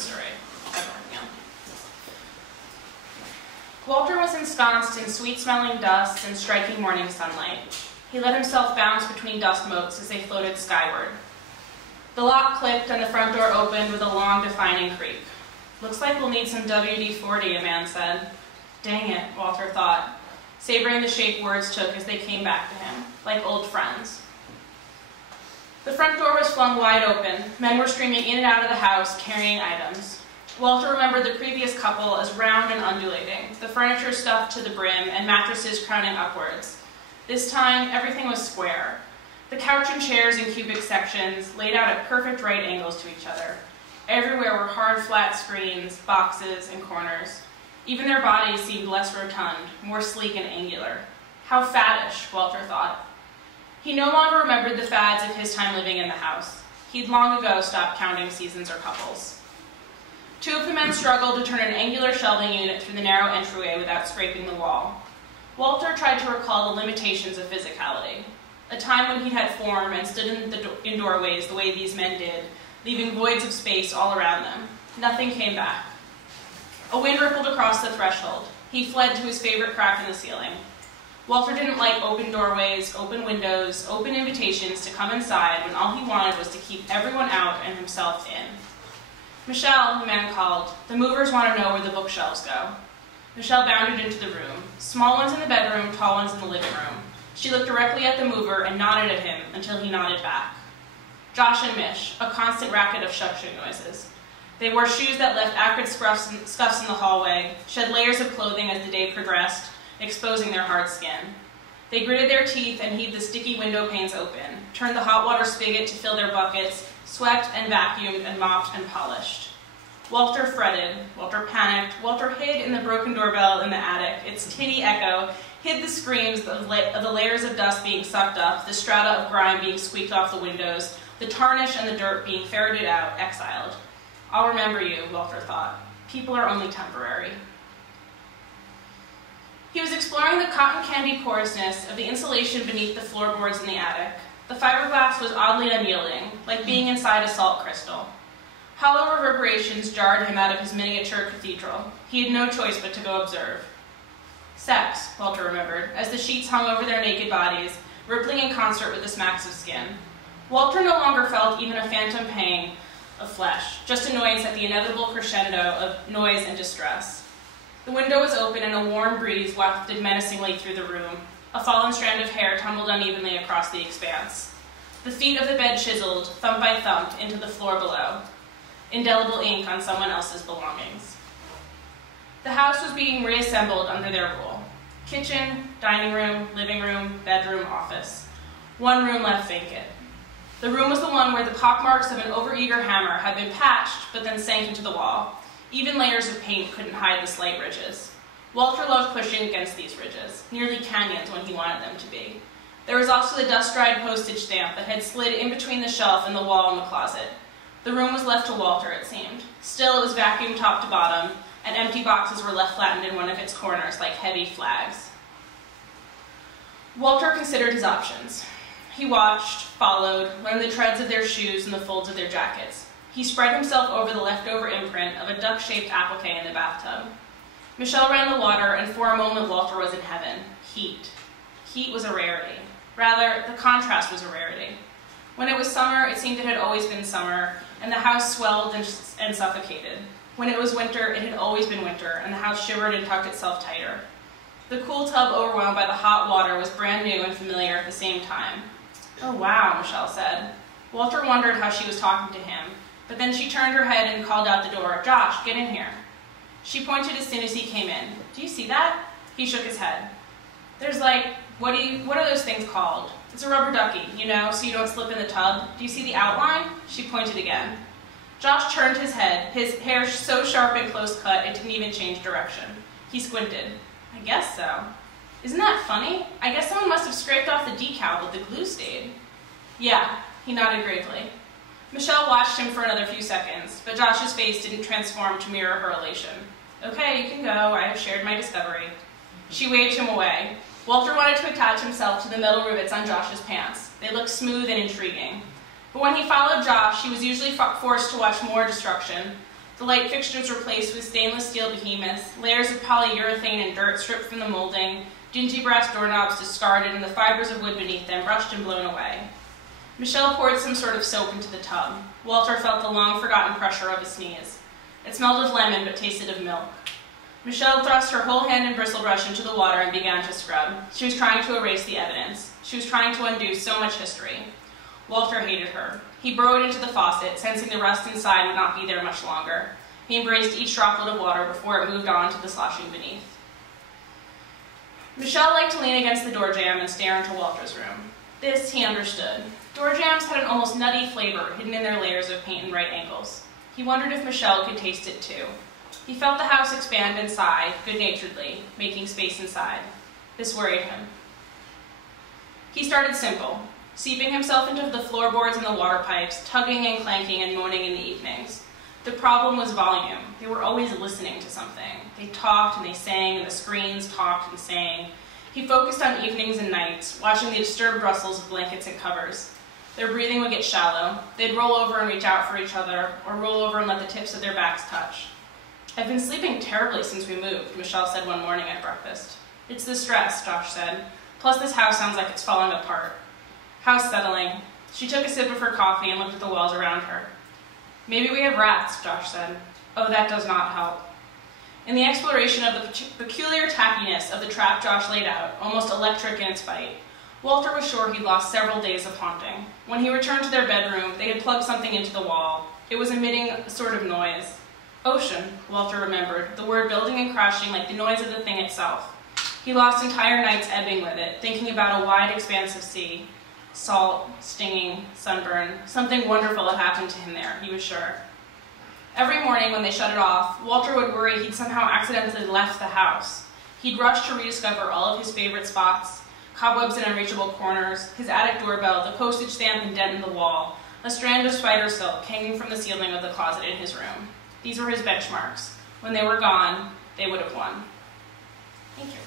story ever. Yeah. Walter was ensconced in sweet-smelling dust and striking morning sunlight. He let himself bounce between dust motes as they floated skyward. The lock clicked and the front door opened with a long, defining creak. "Looks like we'll need some WD-40, a man said. Dang it, Walter thought, savoring the shape words took as they came back to him, like old friends. The front door was flung wide open. Men were streaming in and out of the house, carrying items. Walter remembered the previous couple as round and undulating, the furniture stuffed to the brim and mattresses crowning upwards. This time, everything was square. The couch and chairs in cubic sections, laid out at perfect right angles to each other. Everywhere were hard, flat screens, boxes, and corners. Even their bodies seemed less rotund, more sleek and angular. How faddish, Walter thought. He no longer remembered the fads of his time living in the house. He'd long ago stopped counting seasons or couples. Two of the men struggled to turn an angular shelving unit through the narrow entryway without scraping the wall. Walter tried to recall the limitations of physicality, a time when he'd had form and stood in doorways the way these men did, leaving voids of space all around them. Nothing came back. A wind rippled across the threshold. He fled to his favorite crack in the ceiling. Walter didn't like open doorways, open windows, open invitations to come inside when all he wanted was to keep everyone out and himself in. "Michelle," the man called, "the movers want to know where the bookshelves go." Michelle bounded into the room. Small ones in the bedroom, tall ones in the living room. She looked directly at the mover and nodded at him until he nodded back. Josh and Mish, a constant racket of shushing noises. They wore shoes that left acrid scuffs in the hallway, shed layers of clothing as the day progressed, exposing their hard skin. They gritted their teeth and heaved the sticky window panes open, turned the hot water spigot to fill their buckets, swept and vacuumed and mopped and polished. Walter fretted, Walter panicked, Walter hid in the broken doorbell in the attic. Its tinny echo hid the screams of the layers of dust being sucked up, the strata of grime being squeaked off the windows, the tarnish and the dirt being ferreted out, exiled. "I'll remember you," Walter thought. "People are only temporary." He was exploring the cotton candy porousness of the insulation beneath the floorboards in the attic. The fiberglass was oddly unyielding, like being inside a salt crystal. Hollow reverberations jarred him out of his miniature cathedral. He had no choice but to go observe. Sex, Walter remembered, as the sheets hung over their naked bodies, rippling in concert with the smacks of skin. Walter no longer felt even a phantom pang of flesh, just annoyance at the inevitable crescendo of noise and distress. The window was open and a warm breeze wafted menacingly through the room. A fallen strand of hair tumbled unevenly across the expanse. The feet of the bed chiseled, thump by thump, into the floor below. Indelible ink on someone else's belongings. The house was being reassembled under their rule. Kitchen, dining room, living room, bedroom, office. One room left vacant. The room was the one where the pockmarks of an overeager hammer had been patched, but then sank into the wall. Even layers of paint couldn't hide the slight ridges. Walter loved pushing against these ridges, nearly canyons when he wanted them to be. There was also the dust-dried postage stamp that had slid in between the shelf and the wall in the closet. The room was left to Walter, it seemed. Still, it was vacuumed top to bottom, and empty boxes were left flattened in one of its corners like heavy flags. Walter considered his options. He watched, followed, learned the treads of their shoes and the folds of their jackets. He spread himself over the leftover imprint of a duck-shaped applique in the bathtub. Michelle ran the water, and for a moment Walter was in heaven. Heat. Heat was a rarity. Rather, the contrast was a rarity. When it was summer, it seemed it had always been summer, and the house swelled and suffocated. When it was winter, it had always been winter, and the house shivered and tucked itself tighter. The cool tub overwhelmed by the hot water was brand new and familiar at the same time. "Oh, wow," Michelle said. Walter wondered how she was talking to him, but then she turned her head and called out the door, "Josh, get in here." She pointed as soon as he came in. "Do you see that?" He shook his head. "There's like, what are those things called? It's a rubber ducky, you know, so you don't slip in the tub. Do you see the outline?" She pointed again. Josh turned his head, his hair so sharp and close cut it didn't even change direction. He squinted. "I guess so. Isn't that funny? I guess someone must have scraped off the decal, but the glue stayed." "Yeah," he nodded gravely. Michelle watched him for another few seconds, but Josh's face didn't transform to mirror her elation. "Okay, you can go. I have shared my discovery." She waved him away. Walter wanted to attach himself to the metal rivets on Josh's pants. They looked smooth and intriguing. But when he followed Josh, he was usually forced to watch more destruction. The light fixtures were placed with stainless steel behemoths, layers of polyurethane and dirt stripped from the molding, dingy brass doorknobs discarded, and the fibers of wood beneath them brushed and blown away. Michelle poured some sort of soap into the tub. Walter felt the long-forgotten pressure of a sneeze. It smelled of lemon, but tasted of milk. Michelle thrust her whole hand and bristle brush into the water and began to scrub. She was trying to erase the evidence. She was trying to undo so much history. Walter hated her. He burrowed into the faucet, sensing the rust inside would not be there much longer. He embraced each droplet of water before it moved on to the sloshing beneath. Michelle liked to lean against the door jamb and stare into Walter's room. This, he understood. Door jambs had an almost nutty flavor hidden in their layers of paint and right angles. He wondered if Michelle could taste it too. He felt the house expand and sigh, good-naturedly, making space inside. This worried him. He started simple, seeping himself into the floorboards and the water pipes, tugging and clanking and moaning in the evenings. The problem was volume. They were always listening to something. They talked and they sang, and the screens talked and sang. He focused on evenings and nights, watching the disturbed rustles of blankets and covers. Their breathing would get shallow. They'd roll over and reach out for each other, or roll over and let the tips of their backs touch. "I've been sleeping terribly since we moved," Michelle said one morning at breakfast. "It's the stress," Josh said. "Plus this house sounds like it's falling apart." "How settling." She took a sip of her coffee and looked at the walls around her. "Maybe we have rats," Josh said. "Oh, that does not help." In the exploration of the peculiar tackiness of the trap Josh laid out, almost electric in its bite, Walter was sure he'd lost several days of haunting. When he returned to their bedroom, they had plugged something into the wall. It was emitting a sort of noise. Ocean, Walter remembered, the word building and crashing like the noise of the thing itself. He lost entire nights ebbing with it, thinking about a wide expanse of sea. Salt, stinging, sunburn. Something wonderful had happened to him there, he was sure. Every morning when they shut it off, Walter would worry he'd somehow accidentally left the house. He'd rush to rediscover all of his favorite spots, cobwebs in unreachable corners, his attic doorbell, the postage stamp indent in the wall, a strand of spider silk hanging from the ceiling of the closet in his room. These were his benchmarks. When they were gone, they would have won. Thank you.